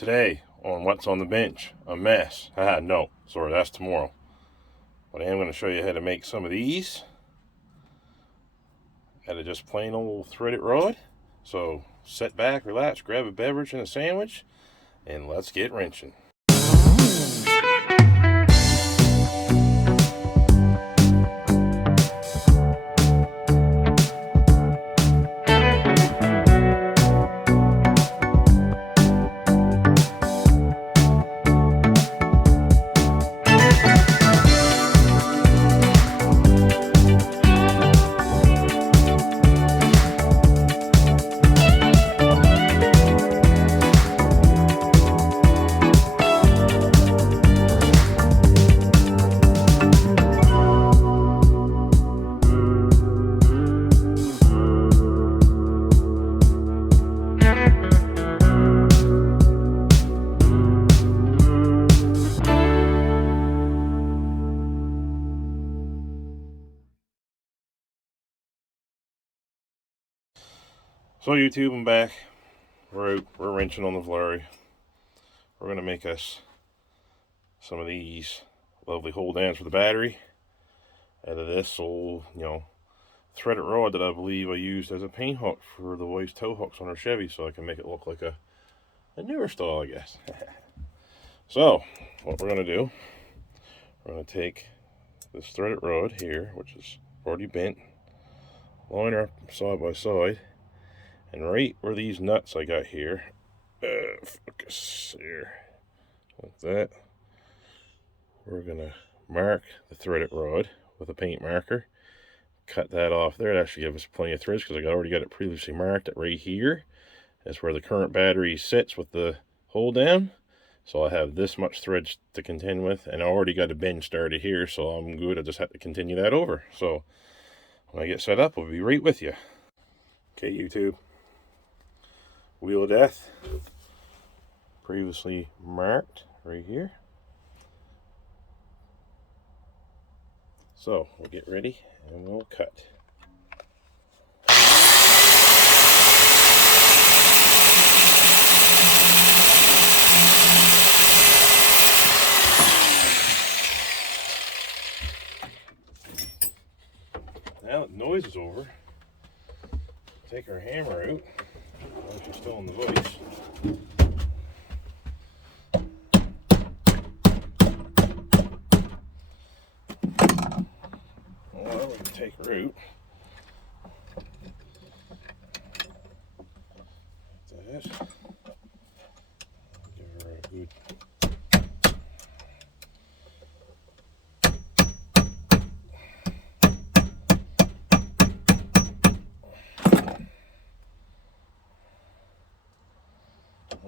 Today on What's on the Bench, a mess. No, sorry, that's tomorrow. But I am going to show you how to make some of these out of just plain old threaded rod. So sit back, relax, grab a beverage and a sandwich, and let's get wrenching. So YouTube, I'm back. We're wrenching on the Flurry. We're going to make us some of these lovely hold downs for the battery out of this old, threaded rod that I believe I used as a paint hook for the wife's tow hooks on her Chevy, so I can make it look like a newer style, I guess. So what we're going to do, we're going to take this threaded rod here, which is already bent, line her up side by side. And right where these nuts I got here, focus here, like that, we're going to mark the threaded rod with a paint marker. Cut that off there. It actually gives us plenty of threads because I already got it previously marked. At right here is where the current battery sits with the hold down. So I have this much threads to contend with, and I already got a bend started here, so I'm good. I just have to continue that over. So when I get set up, we'll be right with you. Okay, YouTube. Wheel of death, previously marked right here. So we'll get ready and we'll cut. Now that the noise is over, take our hammer out. While she's still in the vise. Well, we can take her out. Like that. Give her a good.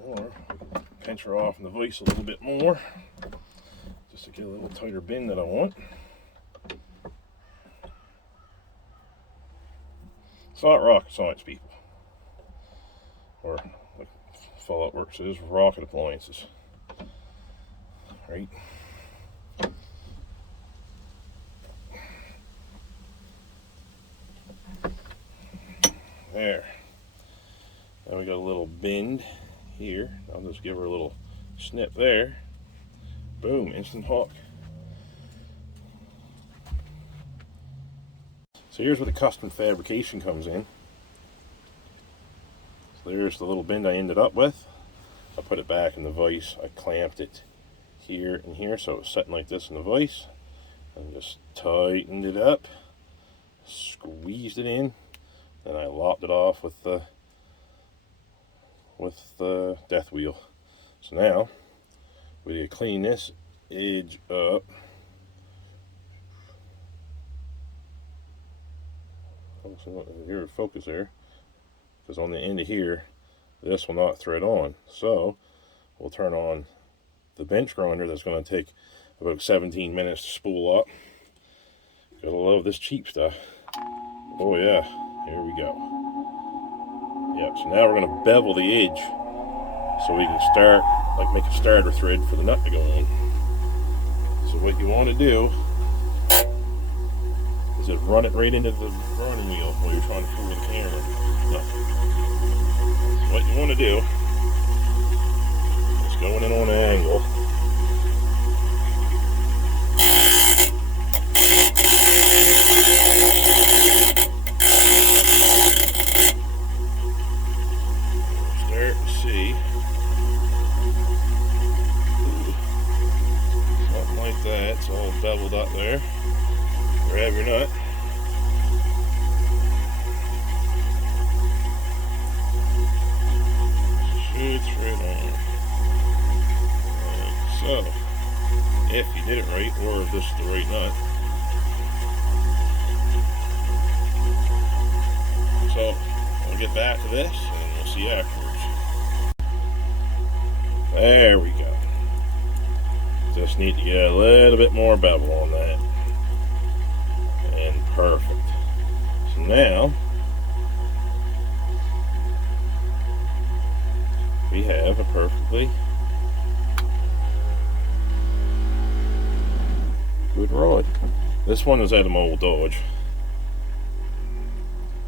Or pinch her off in the vise a little bit more just to get a little tighter bend that I want. It's not rocket science, people, or like Fallout Works is rocket appliances, right? There. Now we got a little bend here. I'll just give her a little snip there. Boom, instant hook. So here's where the custom fabrication comes in. So there's the little bend I ended up with. I put it back in the vise. I clamped it here and here so it was sitting like this in the vise. And just tightened it up, squeezed it in, then I lopped it off with the death wheel. So now we need to clean this edge up. Here, focus there, because on the end of here this will not thread on. So we'll turn on the bench grinder. That's going to take about 17 minutes to spool up. Gotta love this cheap stuff. Oh yeah, here we go. Yep, so now we're going to bevel the edge so we can start, like make a starter thread for the nut to go in. So what you want to do is just run it right into the running wheel while you're trying to cover the camera. No. So what you want to do is going in on an angle. Start to see something like that. It's all beveled up there. Grab your nut. Shoots right on. Like so. If you did it right, or if this is the right nut. So I'll get back to this and we'll see afterwards. There we go. Just need to get a little bit more bevel on that. And perfect. So now we have a perfectly good rod. This one is at a old Dodge,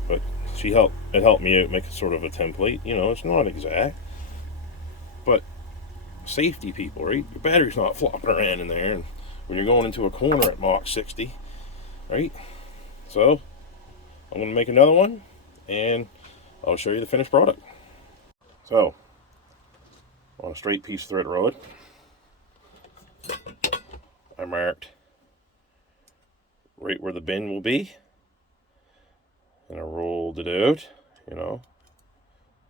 but it helped me out, make it sort of a template. You know, it's not exact, but safety people, right? Your battery's not flopping around in there, and when you're going into a corner at Mach 60, right? So I'm going to make another one, and I'll show you the finished product. So on a straight piece of thread rod, I marked right where the bend will be, and I rolled it out, you know,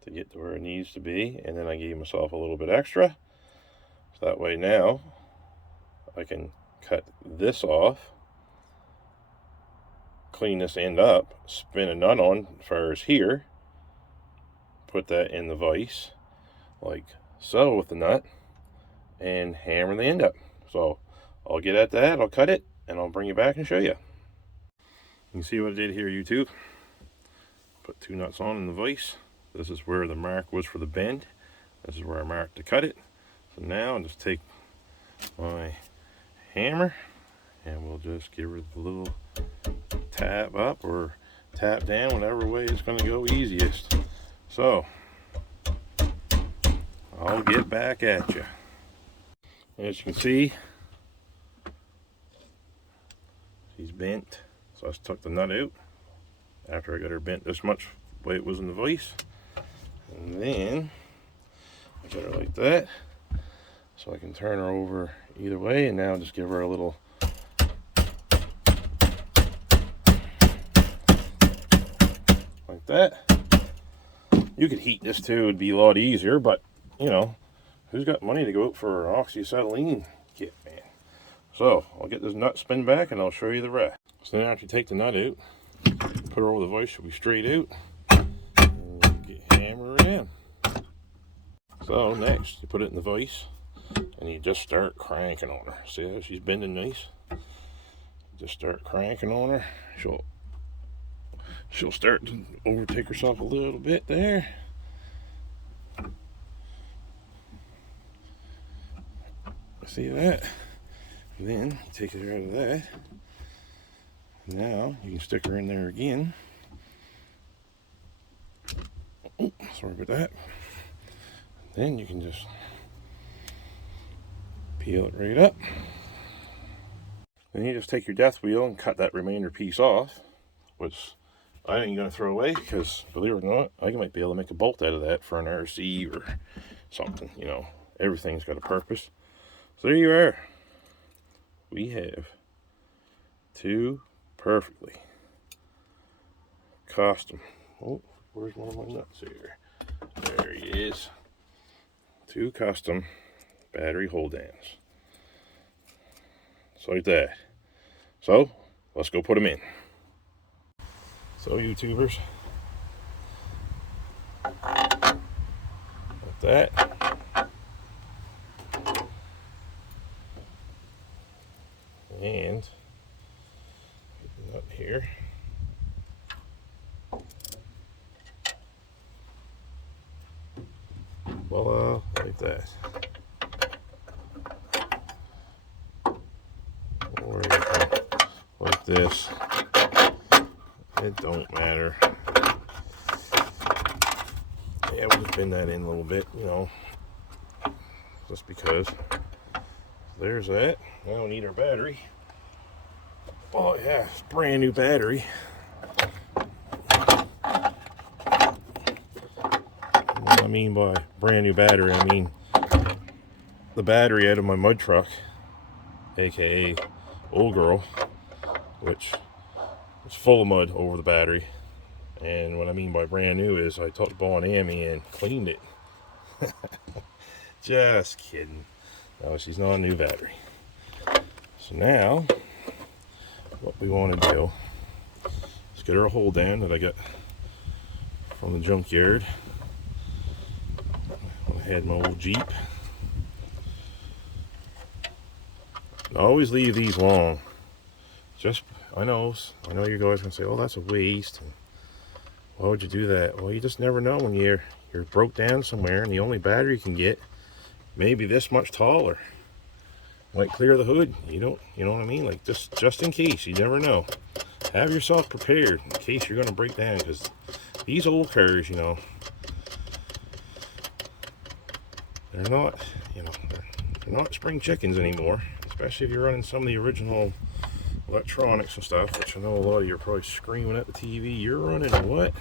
to get to where it needs to be, and then I gave myself a little bit extra, so that way now I can cut this off, clean this end up, spin a nut on as far as here, put that in the vise like so with the nut, and hammer the end up. So I'll get at that, I'll cut it, and I'll bring you back and show you. You can see what I did here, YouTube. Put two nuts on in the vise. This is where the mark was for the bend. This is where I marked to cut it. So now I'll just take my hammer and we'll just give her the little tap up or tap down, whatever way it's going to go easiest. So I'll get back at you. As you can see, she's bent. So I just took the nut out after I got her bent this much, the way it was in the vise. And then I get her like that, so I can turn her over either way, and now just give her a little like that. You could heat this too, it'd be a lot easier, but you know, who's got money to go out for an oxyacetylene kit, man? So I'll get this nut spin back and I'll show you the rest. So then after you take the nut out, put her over the vise, she'll be straight out, and get hammer it in. So next, you put it in the vise, and you just start cranking on her. See how she's bending nice? Just start cranking on her. She'll start to overtake herself a little bit there. See that? And then you take her out of that. Now you can stick her in there again. Oh, sorry about that. Then you can just peel it right up. Then you just take your death wheel and cut that remainder piece off, which I ain't gonna throw away because, believe it or not, I might be able to make a bolt out of that for an RC or something. You know, everything's got a purpose. So there you are. We have two perfectly custom. Oh, where's one of my nuts here? There he is. Two custom battery hold downs. So like that. So let's go put them in. So YouTubers, like that. And nut here. Voila, like that. Or you can, like this. It don't matter. Yeah, we'll just bend that in a little bit, you know. just because. There's that. Now we need our battery. Oh yeah, it's a brand new battery. What I mean by brand new battery, I mean the battery out of my mud truck, aka old girl, which is full of mud over the battery. And what I mean by brand new is I took Bon Amy and cleaned it. Just kidding. No, she's not a new battery. So now, what we want to do is get her a hold down that I got from the junkyard. I had my old Jeep. I always leave these long. I know you guys can say, "Oh, that's a waste. Why would you do that?" Well, you just never know when you're broke down somewhere and the only battery you can get maybe this much taller. Might clear the hood. You know what I mean? Like just in case, you never know. Have yourself prepared in case you're gonna break down, because these old cars, they're not, they're not spring chickens anymore. Especially if you're running some of the original electronics and stuff, which I know a lot of you are probably screaming at the TV, "You're running what?"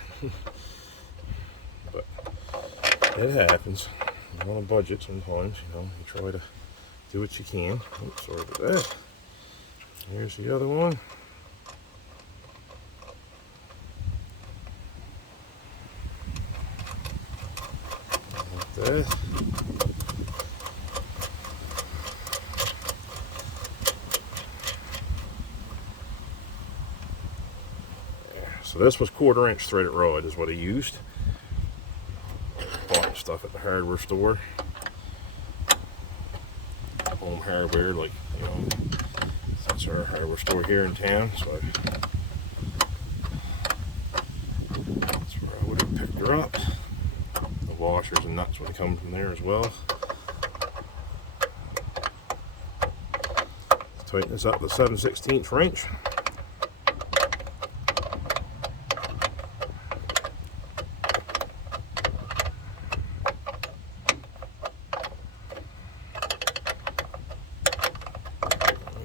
But it happens. You're on a budget sometimes, you try to do what you can. Oops, sorry about that. Here's the other one. Like that. So this was 1/4 inch threaded rod is what I used. Bought stuff at the hardware store. Home hardware, like, that's our hardware store here in town, so that's where I would have picked her up. The washers and nuts would come from there as well. Tighten this up to 7/16 wrench.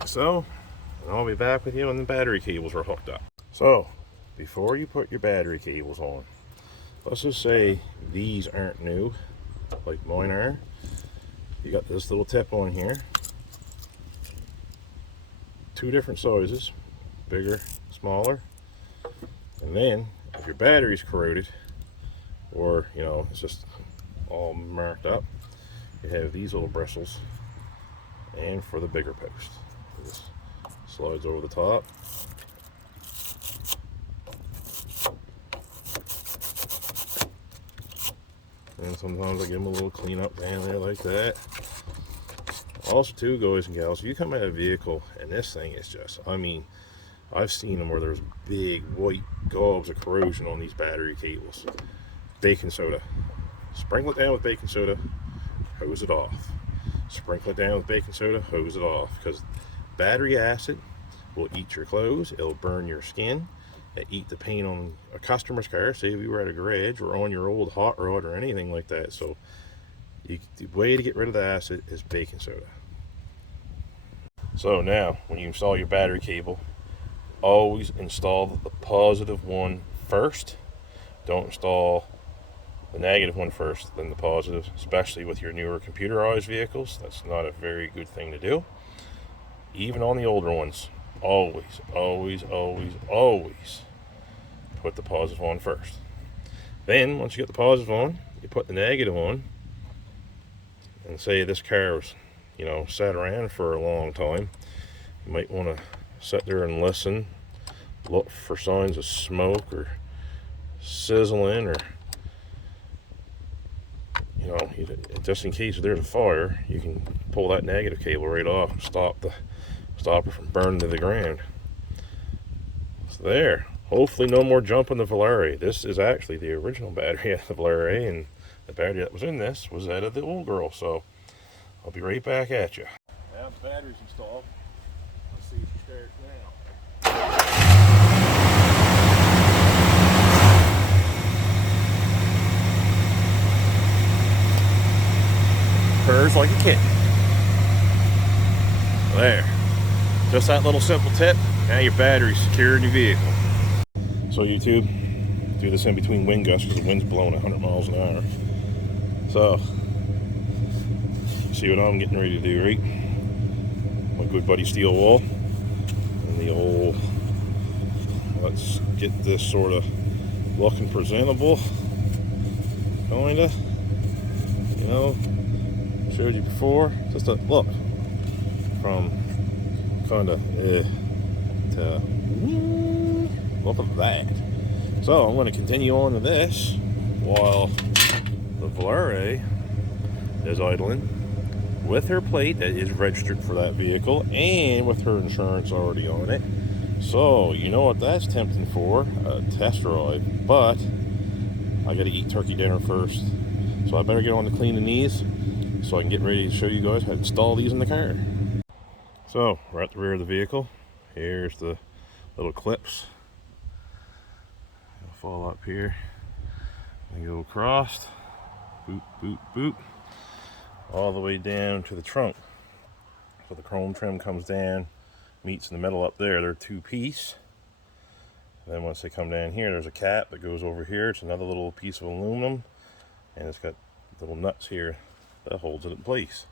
So, and I'll be back with you when the battery cables are hooked up. So, before you put your battery cables on, let's just say these aren't new, like mine are. You got this little tip on here. 2 different sizes, bigger, smaller. And then, if your battery's corroded, or, it's just all marked up, you have these little bristles, and for the bigger post. This slides over the top. And sometimes I give them a little clean up down there like that. Also too, guys and gals, if you come at a vehicle and this thing is just, I've seen them where there's big white gobs of corrosion on these battery cables. Baking soda. Sprinkle it down with baking soda, hose it off. Sprinkle it down with baking soda, hose it off, because battery acid will eat your clothes, it'll burn your skin, it eat the paint on a customer's car. Say if you were at a garage or on your old hot rod or anything like that. So the way to get rid of the acid is baking soda. So now when you install your battery cable, always install the positive one first. Don't install the negative one first, then the positive, especially with your newer computerized vehicles. That's not a very good thing to do. Even on the older ones, always put the positive on first. Then once you get the positive on, you put the negative on. And say this car was, sat around for a long time, you might want to sit there and listen, look for signs of smoke or sizzling, or just in case there's a fire, you can pull that negative cable right off and stop it from burning to the ground. So there, hopefully no more jumping the Valere. This is actually the original battery of the Valere, and the battery that was in this was that of the old girl. So I'll be right back at you. Now the battery's installed. Let's see if she starts now. purrs like a kitten. There. Just that little simple tip. Now your battery's secure in your vehicle. So YouTube, do this in between wind gusts because the wind's blowing 100 miles an hour. So, see what I'm getting ready to do, right? My good buddy steel wool and the old, let's get this sort of looking presentable, kinda, you know, showed you before, just a look from kinda to look at that. So I'm going to continue on to this while the Volare is idling with her plate that is registered for that vehicle and with her insurance already on it. So you know what that's tempting for, a test drive, but I got to eat turkey dinner first, so I better get on to cleaning these so I can get ready to show you guys how to install these in the car. So we're at the rear of the vehicle. Here's the little clips. They'll fall up here and go across, boop, boop, boop, all the way down to the trunk. So the chrome trim comes down, meets in the middle up there. They're two-piece. Then once they come down here, there's a cap that goes over here. It's another little piece of aluminum, and it's got little nuts here that holds it in place.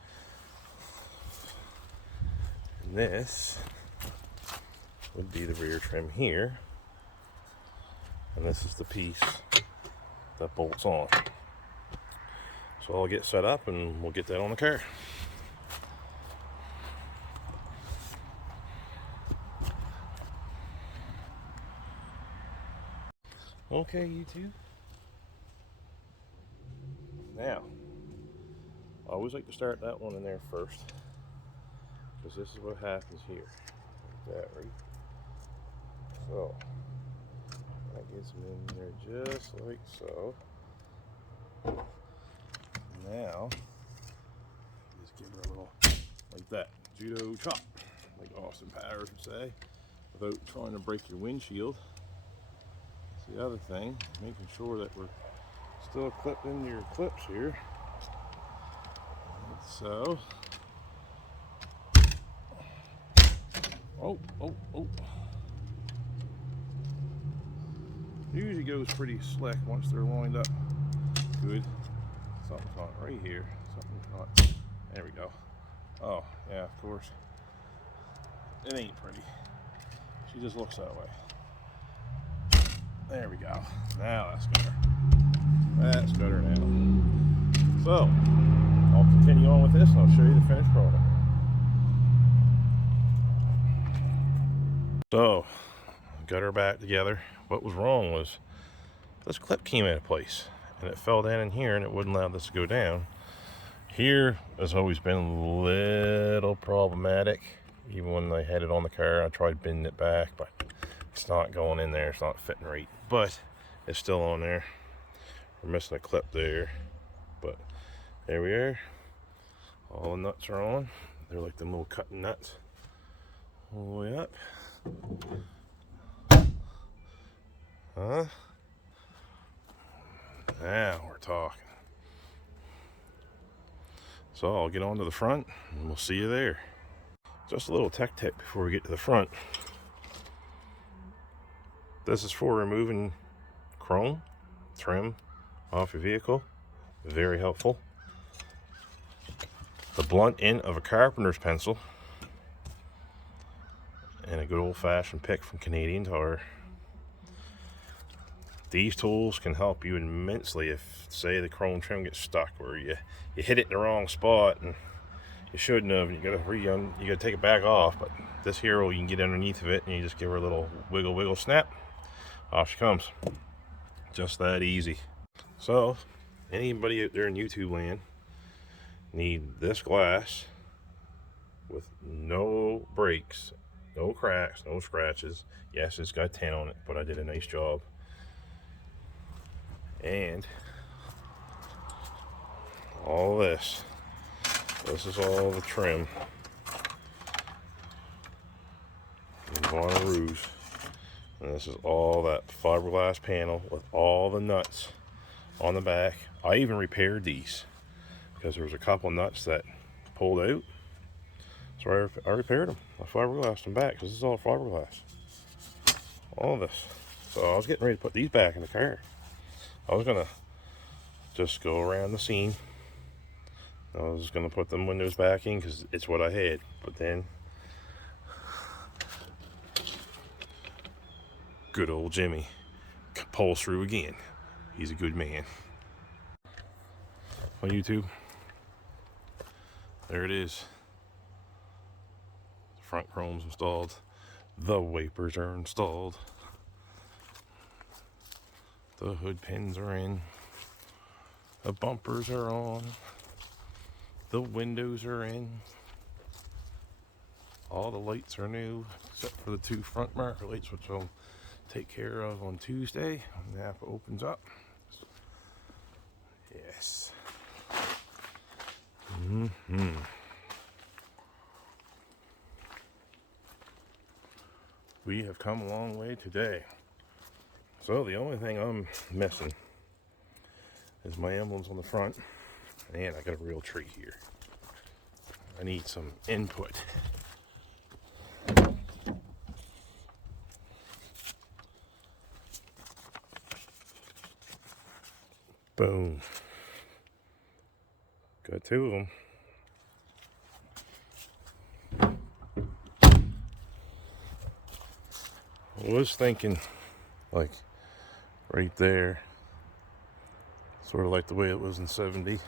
And this would be the rear trim here, and this is the piece that bolts on. So I'll get set up and we'll get that on the car. Okay, YouTube. Now, I always like to start that one in there first, because this is what happens here. Like that, right? So, that gets them in there just like so. Now, just give her a little, like that, judo chop, like Austin Powers would say, without trying to break your windshield. That's the other thing, making sure that we're still clipped into your clips here. Like so. Oh. Usually goes pretty slick once they're lined up. Good. Something's not right here. Something's not. There we go. Oh, yeah, of course. It ain't pretty. She just looks that way. There we go. Now that's better. That's better now. So, I'll continue on with this and I'll show you the finished product. So, got her back together. What was wrong was this clip came out of place and it fell down in here and it wouldn't allow this to go down. Here has always been a little problematic. Even when I had it on the car, I tried bending it back, but it's not going in there. It's not fitting right, but it's still on there. We're missing a clip there, but there we are. All the nuts are on. They're like them little cutting nuts all the way up. Now we're talking. So I'll get on to the front and we'll see you there. Just a little tech tip before we get to the front. This is for removing chrome trim off your vehicle. Very helpful. The blunt end of a carpenter's pencil and a good old-fashioned pick from Canadian Tire. These tools can help you immensely if, say, the chrome trim gets stuck or you hit it in the wrong spot and you shouldn't have. You gotta take it back off. But this hero, you can get underneath of it and you just give her a little wiggle, snap. Off she comes. Just that easy. So, anybody out there in YouTube land need this glass with no breaks, no cracks, no scratches. Yes, it's got 10 on it, but I did a nice job. And all this is all the trim in Bonnaroo's, and this is all that fiberglass panel with all the nuts on the back. I even repaired these. because there was a couple nuts that pulled out. So I repaired them. I fiberglassed them back because this is all fiberglass. All of this. So I was getting ready to put these back in the car. I was gonna just go around the seam. I was gonna put them windows back in because it's what I had. But then, good old Jimmy pulls through again. He's a good man. On YouTube, there it is. The front chrome's installed. The wipers are installed. The hood pins are in. The bumpers are on. The windows are in. All the lights are new, except for the two front marker lights, which I'll take care of on Tuesday when the app opens up. Yes. We have come a long way today. So the only thing I'm missing is my emblems on the front, and I got a real tree here. I need some input. Boom. Got two of them. I was thinking, like, right there, sort of like the way it was in 70. And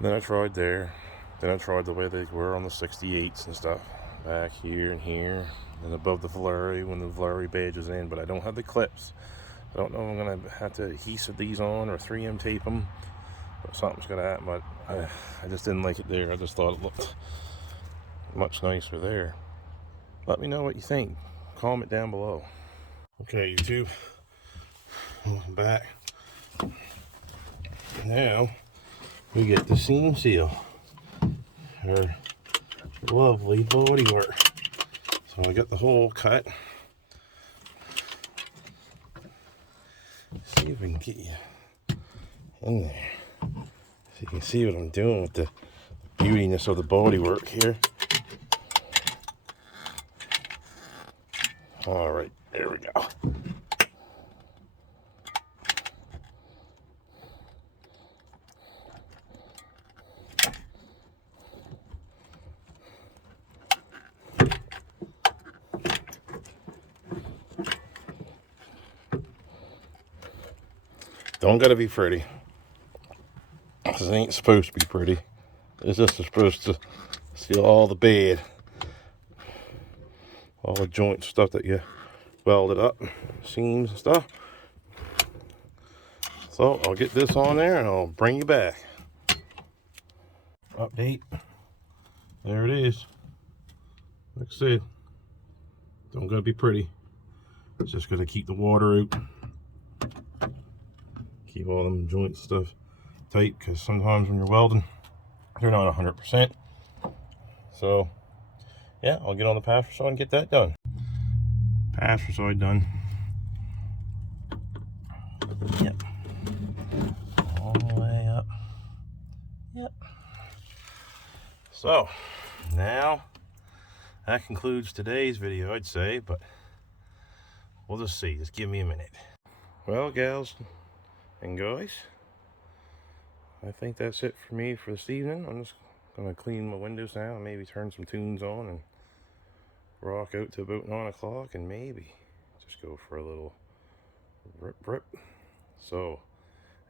then I tried there. Then I tried the way they were on the 68s and stuff. Back here and here. And above the Valeri when the Valeri badge is in. But I don't have the clips. I don't know if I'm going to have to adhesive these on or 3M tape them. But something's going to happen. But I just didn't like it there. I just thought it looked much nicer there. Let me know what you think. Comment down below. Okay, YouTube. Welcome back. Now we get the seam seal. Our lovely body work. So I got the hole cut. See if we can get you in there. So you can see what I'm doing with the beautiness of the body work here. All right, there we go. Don't gotta be pretty. This ain't supposed to be pretty. It's just supposed to seal all the bed. All the joint stuff that you welded up, seams and stuff. So I'll get this on there and I'll bring you back. Update. There it is. Like I said, don't gotta be pretty. It's just gonna keep the water out. Keep all them joints stuff tight, because sometimes when you're welding, they're not 100%. So yeah, I'll get on the pass saw and get that done. Pass saw done. Yep. All the way up. Yep. So now that concludes today's video, I'd say, but we'll just see. Just give me a minute. Well, gals and guys, I think that's it for me for this evening. I'm just gonna clean my windows now and maybe turn some tunes on and rock out to about 9 o'clock and maybe just go for a little rip. So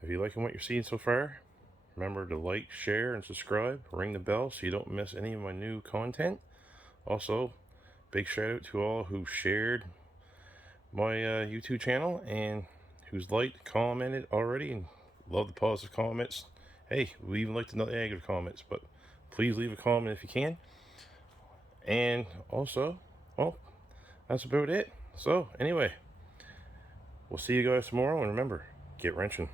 if you're liking what you're seeing so far, remember to like, share, and subscribe. Ring the bell so you don't miss any of my new content. Also, big shout out to all who shared my YouTube channel and who's liked, commented already, and love the positive comments. Hey, we even like the negative comments, but please leave a comment if you can. And also, well, that's about it. So anyway, we'll see you guys tomorrow, and remember, get wrenching.